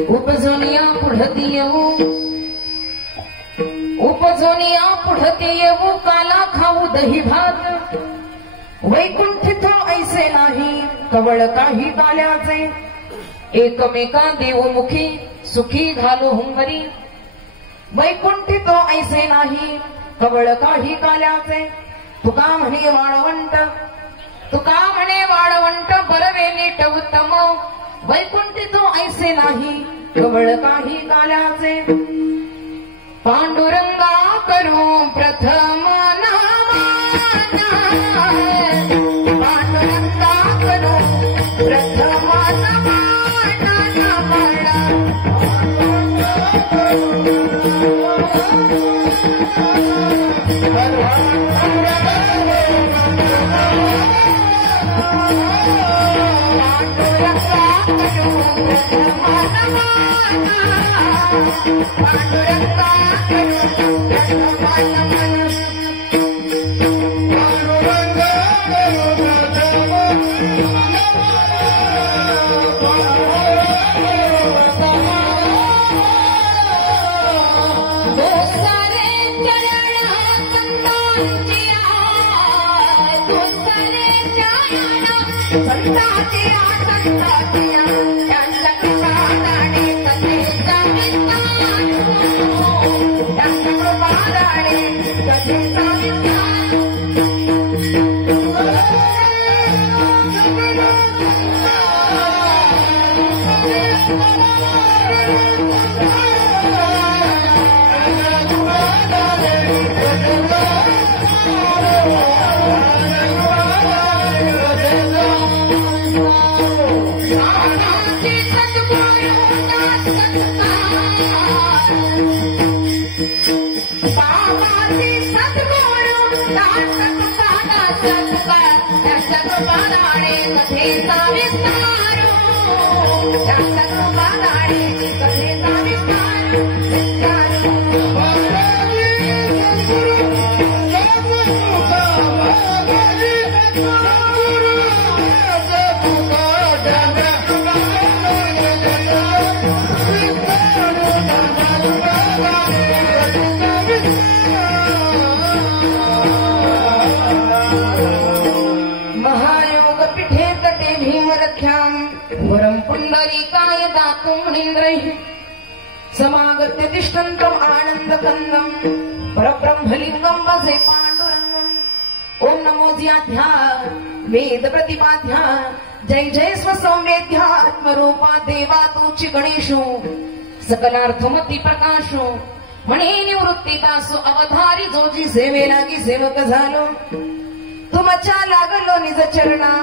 उपजोनिया पुढती येऊ उपजोनिया पुढती येऊ काला खाऊ दही भात वैकुंठित ऐसे नाही कवळ काही काल्याचे एकमेका देवमुखी सुखी घालो हुंगरी वैकुंठित ऐसे नाही कवळ काही काल्याचे तुका म्हणे वाळवंट बरवे नीट उत्तम वैकुंठित ऐसे नाही कवळ काही काल्याचे पांडुरंगा करू प्रथम पांडुरंगा करू प्रथम समागत्य तिष्ठन्तम् आनन्दकन्दम् परब्रह्मलिङ्गम् भजे पाण्डुरङ्गम् ॐ नमो ज्याध्या वेद प्रतिपाध्या जय जय स्वसंवेद्या आत्मरूपा देवा तूची गणेशो सकलार्थमती प्रकाशो म्हणे निवृत्तीदासो अवधारी जोजी सेवे लागी सेवक झालो तुमच्या लागलो निज चरणा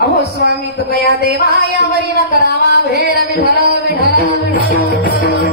अहो स्वामी तुकया देवा यावरी न करावा भेर विठला विठला विठला